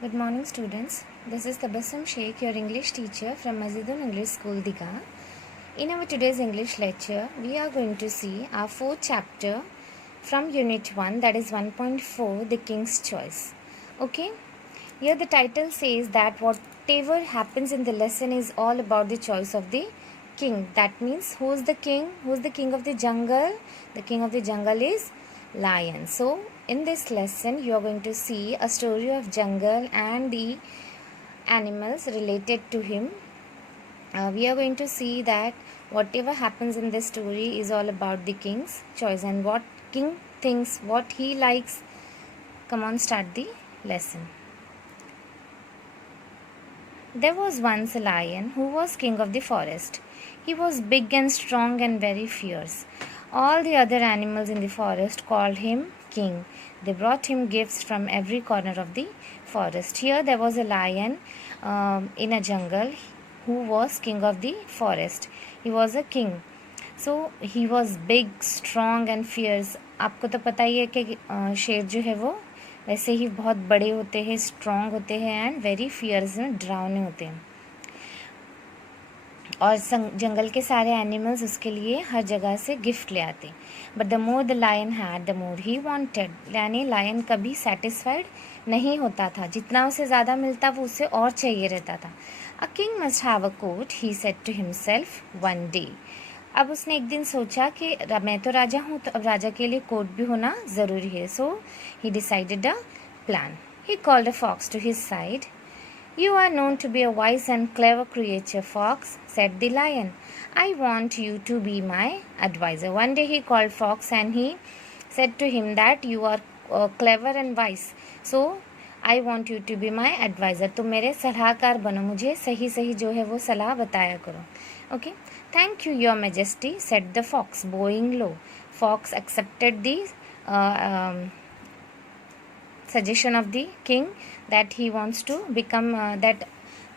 Good morning, students. This is Tabassum Sheikh, your English teacher from Mazidun English School, Digha. In our today's English lecture, we are going to see our fourth chapter from Unit 1, that is 1.4, The King's Choice. Okay? Here the title says that whatever happens in the lesson is all about the choice of the king. That means who's the king? Who's the king of the jungle? The king of the jungle is lion. So in this lesson you are going to see a story of jungle and the animals related to him. We are going to see that whatever happens in this story is all about the king's choice and what king thinks, what he likes. Come on, start the lesson. There was once a lion who was king of the forest. He was big and strong and very fierce. All the other animals in the forest called him king. They brought him gifts from every corner of the forest. Here there was a lion in a jungle who was king of the forest. He was a king. So he was big, strong and fierce. आपको तो पता ही है कि शेर जो है वो वैसे ही बहुत बड़े होते हैं, स्ट्रॉन्ग होते हैं एंड वेरी फियर्स में डरावने होते हैं. और जंगल के सारे एनिमल्स उसके लिए हर जगह से गिफ्ट ले आते. But the more the lion had the more he wanted. यानी लायन कभी सेटिस्फाइड नहीं होता था. जितना उसे ज़्यादा मिलता वो उसे और चाहिए रहता था. A king must have a coat, he said to himself one day. अब उसने एक दिन सोचा कि मैं तो राजा हूँ तो अब राजा के लिए कोट भी होना ज़रूरी है. So he decided a plan. He called a fox to his side. You are known to be a wise and clever creature, Fox, said the lion. I want you to be my advisor. One day he called Fox and he said to him that you are clever and wise. So I want you to be my advisor. तुम मेरे सलाहकार बनो, मुझे सही सही जो है वो सलाह बताया करो. Okay? Thank you, Your Majesty, said the fox, bowing low. Fox accepted the suggestion of the king that he wants to become that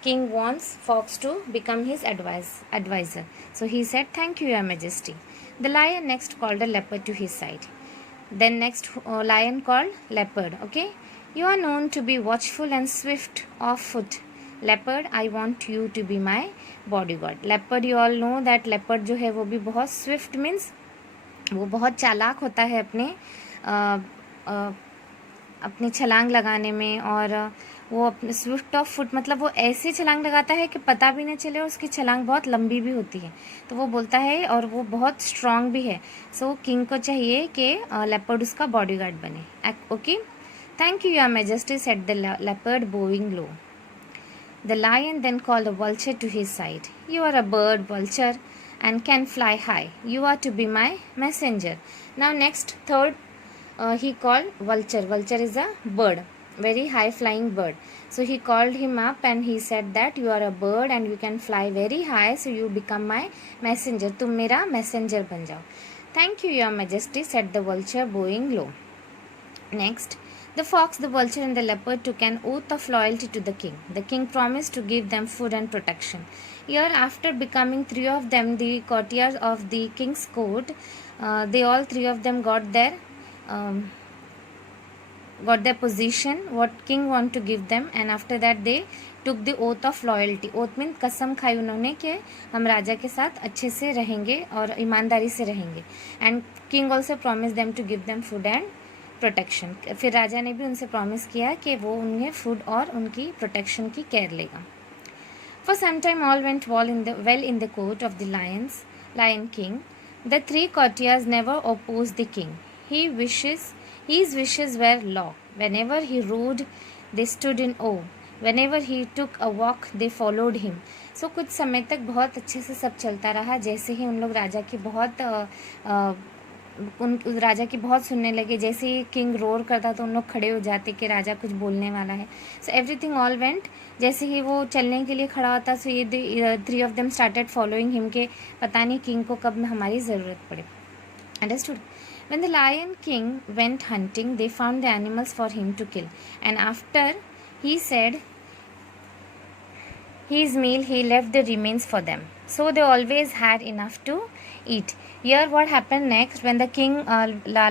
king wants Fox to become his advisor. So he said, thank you, Your Majesty. The lion next called a leopard to his side. Then next lion called leopard. Okay, you are known to be watchful and swift of foot. Leopard, I want you to be my bodyguard. Leopard, you all know that leopard जो है वो भी बहुत swift means वो बहुत चालाक होता है अपने छलांग लगाने में. और वो अपने स्विफ्ट ऑफ फुट मतलब वो ऐसे छलांग लगाता है कि पता भी नहीं चले और उसकी छलांग बहुत लंबी भी होती है. तो वो बोलता है और वो बहुत स्ट्रांग भी है. सो किंग को चाहिए कि लेपर्ड उसका बॉडीगार्ड बने. Okay, thank you, your majesty, said the leopard bowing low. The lion then called the vulture to his side. You are a bird vulture and can fly high. You are to be my messenger. Now next, third, he called vulture. Vulture is a bird, very high flying bird. So he called him up and he said that you are a bird and you can fly very high, so you become my messenger. तुम मेरा messenger बन जाओ. Thank you, Your Majesty, said the vulture, bowing low. Next, the fox, the vulture and the leopard took an oath of loyalty to the king. The king promised to give them food and protection. Here, after becoming three of them the courtiers of the king's court, they all three of them got their position what king want to give them, and after that they took the oath of loyalty. Oath means कसम खाई उन्होंने कि हम राजा के साथ अच्छे से रहेंगे और ईमानदारी से रहेंगे. And king also promise them to give them food and protection. फिर राजा ने भी उनसे प्रॉमिस किया कि वो उन्हें फूड और उनकी प्रोटेक्शन की केयर लेगा. For some time all went well in the court of the Lion King. The three courtiers never opposed the king. His wishes were law. Whenever he rode, they stood in awe. Whenever he took a walk, they followed him. So कुछ समय तक बहुत अच्छे से सब चलता रहा. जैसे ही उन लोग राजा की राजा की बहुत सुनने लगे. जैसे ही किंग रोर करता तो उन लोग खड़े हो जाते कि राजा कुछ बोलने वाला है. So everything all went. जैसे ही वो चलने के लिए खड़ा होता सो ये three of them started following him के पता नहीं किंग को कब हमारी ज़रूरत पड़े. Understood. When the Lion King went hunting, they found the animals for him to kill, and after he said his meal, he left the remains for them. So they always had enough to eat. Here what happened next, when the king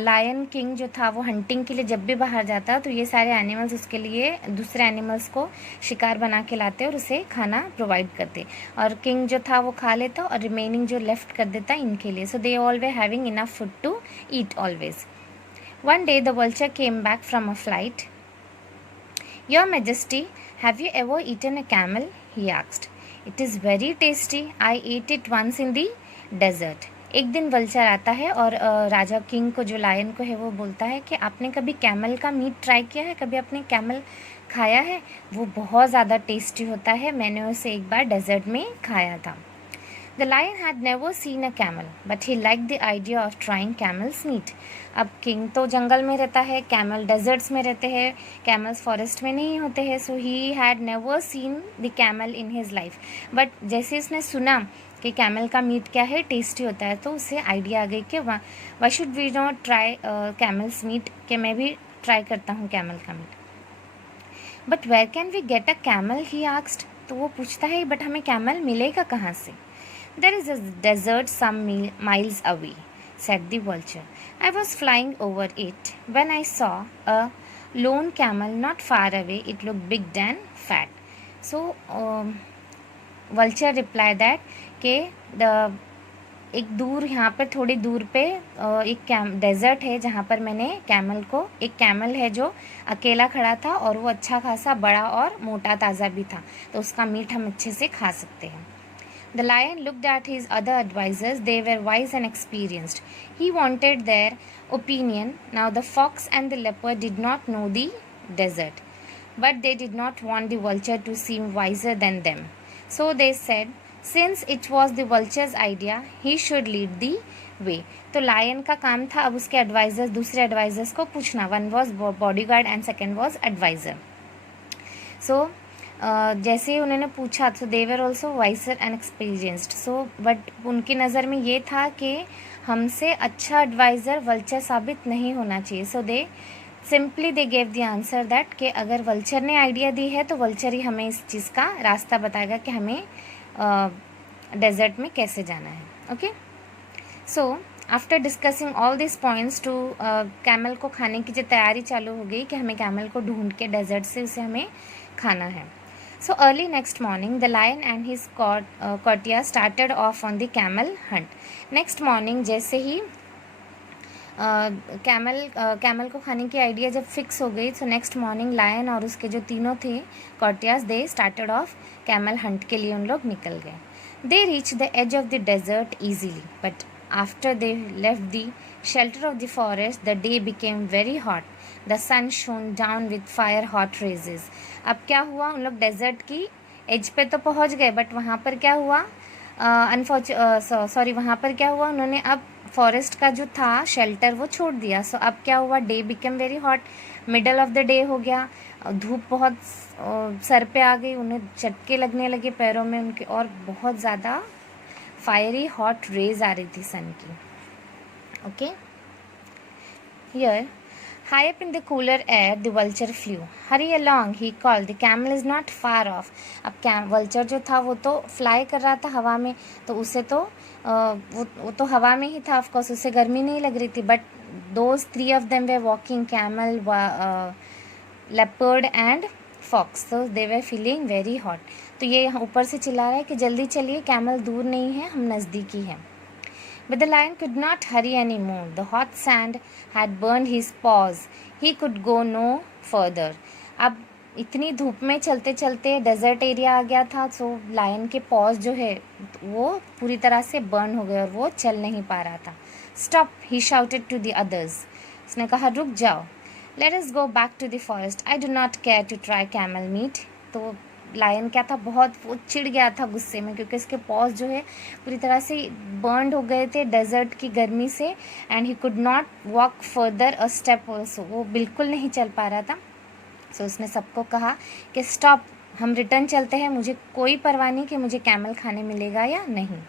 lion king जो था वो hunting के लिए जब भी बाहर जाता तो ये सारे एनिमल्स उसके लिए दूसरे एनिमल्स को शिकार बना के लाते और उसे खाना प्रोवाइड करते, और किंग जो था वो खा लेता और रिमेनिंग जो लेफ्ट कर देता इनके लिए. So they all were having enough food to eat always. One day the vulture came back from a flight. Your Majesty, have you ever eaten a camel? He asked. It is very tasty. I ate it once in the desert. एक दिन vulture आता है और राजा king को, जो lion को है, वो बोलता है कि आपने कभी कैमल का मीट ट्राई किया है, कभी आपने कैमल खाया है? वो बहुत ज़्यादा टेस्टी होता है, मैंने उसे एक बार डेजर्ट में खाया था. The lion had never seen a camel, but he liked the idea of trying camel's meat. अब किंग तो जंगल में रहता है, कैमल डेजर्ट्स में रहते हैं, कैमल्स फॉरेस्ट में नहीं होते हैं. So he had never seen the camel in his life. But जैसे उसने सुना कि कैमल का मीट क्या है, टेस्टी होता है, तो उसे आइडिया आ गई कि why should we not try camel's meat, कि मैं भी ट्राई करता हूँ कैमल का मीट. But where can we get a camel, he asked. तो वो पूछता है बट हमें कैमल मिलेगा कहाँ से? There is a desert some miles away, said the vulture. I was flying over it when I saw a lone camel not far away. It looked big and fat. So, vulture replied that कि एक दूर, यहाँ पर थोड़ी दूर पे एक desert है जहाँ पर मैंने कैमल को, एक कैमल है जो अकेला खड़ा था और वो अच्छा खासा बड़ा और मोटा ताज़ा भी था, तो उसका मीट हम अच्छे से खा सकते हैं. The lion looked at his other advisors. They were wise and experienced. He wanted their opinion. Now the fox and the leopard did not know the desert, but they did not want the vulture to seem wiser than them. So they said, since it was the vulture's idea, he should lead the way. तो lion का काम था अब उसके advisers, दूसरे advisers को पूछना. One was bodyguard and second was adviser. So जैसे ही उन्होंने पूछा तो they were also wiser and experienced. So but उनकी नज़र में ये था कि हमसे अच्छा एडवाइज़र वल्चर साबित नहीं होना चाहिए. So they simply they gave the answer that कि अगर वल्चर ने आइडिया दी है तो वल्चर ही हमें इस चीज़ का रास्ता बताएगा कि हमें डेजर्ट में कैसे जाना है. Okay. So after discussing all this points to camel को खाने की जो तैयारी चालू हो गई कि हमें कैमल को ढूंढ के डेजर्ट से उसे हमें खाना है. So early next morning, the lion and his courtiers started off on the camel hunt. Next morning, जैसे ही कैमल को खाने की आइडिया जब फिक्स हो गई, so next morning लायन और उसके जो तीनों थे courtiers, they started off camel Hunt के लिए उन लोग निकल गए. They reached the edge of the desert easily, but after they left the shelter of the forest, the day became very hot. The sun shone down with fire hot rays. अब क्या हुआ, उन लोग डेजर्ट की as पे तो पहुंच गए, बट वहाँ पर क्या हुआ, वहाँ पर क्या हुआ, उन्होंने अब फॉरेस्ट का जो था शेल्टर वो छोड़ दिया. सो अब क्या हुआ, day become very hot, middle of the day हो गया, धूप बहुत सर पे आ गई, उन्हें चटके लगने लगे पैरों में उनके, और बहुत ज़्यादा फायरी हॉट रेज आ रही थी सन की. Okay. Here high up in the cooler air, the vulture flew. Hurry along, he called. The camel is not far off. अब vulture जो था वो तो फ्लाई कर रहा था हवा में, तो उसे तो वो तो हवा में ही था, ऑफ कोर्स उसे गर्मी नहीं लग रही थी. But those three of them were walking, camel, leopard and fox. So they were feeling very hot. तो ये ऊपर से चिल्ला रहा है कि जल्दी चलिए, कैमल दूर नहीं है, हम नज़दीकी हैं. But the lion could not hurry anymore. The hot sand had burned his paws. He could go no further. अब इतनी धूप में चलते चलते डेजर्ट एरिया आ गया था, सो लायन के पॉज जो है वो पूरी तरह से बर्न हो गए और वो चल नहीं पा रहा था. Stop, he shouted to the others. उसने कहा रुक जाओ. Let us go back to the forest. I do not care to try camel meat. तो लायन क्या था, बहुत वो चिढ़ गया था गुस्से में, क्योंकि इसके पॉज जो है पूरी तरह से बर्नड हो गए थे डेजर्ट की गर्मी से. And he could not walk further a step also, वो बिल्कुल नहीं चल पा रहा था. सो उसने सबको कहा कि स्टॉप, हम रिटर्न चलते हैं, मुझे कोई परवाह नहीं कि मुझे कैमल खाने मिलेगा या नहीं.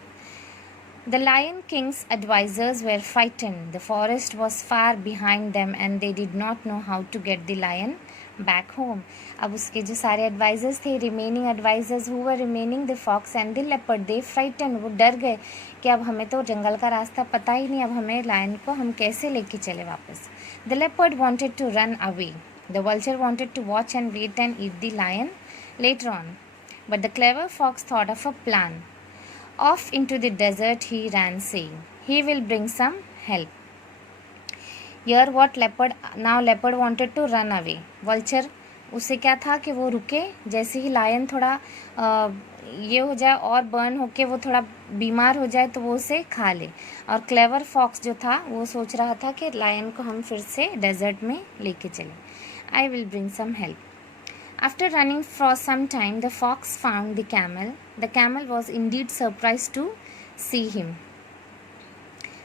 The Lion King's advisors were frightened. The forest was far behind them and they did not know how to get the lion back home. अब उसके जो सारे एडवाइजर्स थे, remaining advisers who were remaining, the fox and the leopard, they frighten, वो डर गए कि अब हमें तो जंगल का रास्ता पता ही नहीं, अब हमें लायन को हम कैसे लेके चले वापस. The leopard wanted to run away. The vulture wanted to watch and wait and eat the lion later on. But the clever fox thought of a plan. Off into the desert he ran, saying, "He will bring some help." Here what leopard, now leopard wanted to run away. Vulture, उसे क्या था कि वो रुके, जैसे ही lion थोड़ा ये हो जाए और बर्न होके वो थोड़ा बीमार हो जाए तो वो उसे खा ले. और क्लेवर फॉक्स जो था वो सोच रहा था कि लायन को हम फिर से डेजर्ट में लेके चलें. I will bring some help. After running for some time, the fox found the camel. The camel was indeed surprised to see him.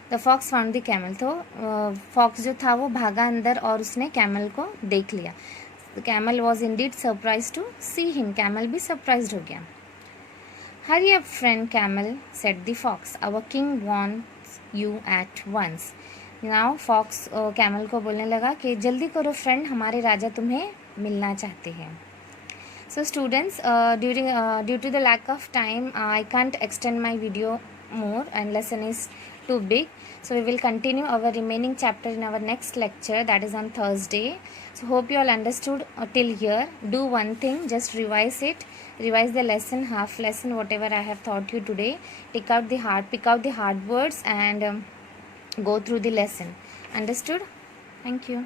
The fox found the camel. तो फॉक्स जो था वो भागा अंदर और उसने कैमल को देख लिया. The camel was indeed surprised to see him. Camel भी सरप्राइज्ड हो गया. Hurry up, friend camel, said the fox. Our king wants you at once. Now fox camel को बोलने लगा कि जल्दी करो फ्रेंड, हमारे राजा तुम्हें मिलना चाहते हैं. So students, due to the lack of time, I can't extend my video more and lesson is too big. So we will continue our remaining chapter in our next lecture, that is on Thursday. So hope you all understood till here. Do one thing, just revise it. Revise the lesson, half lesson, whatever I have taught you today. Pick out the hard words and go through the lesson. Understood? Thank you.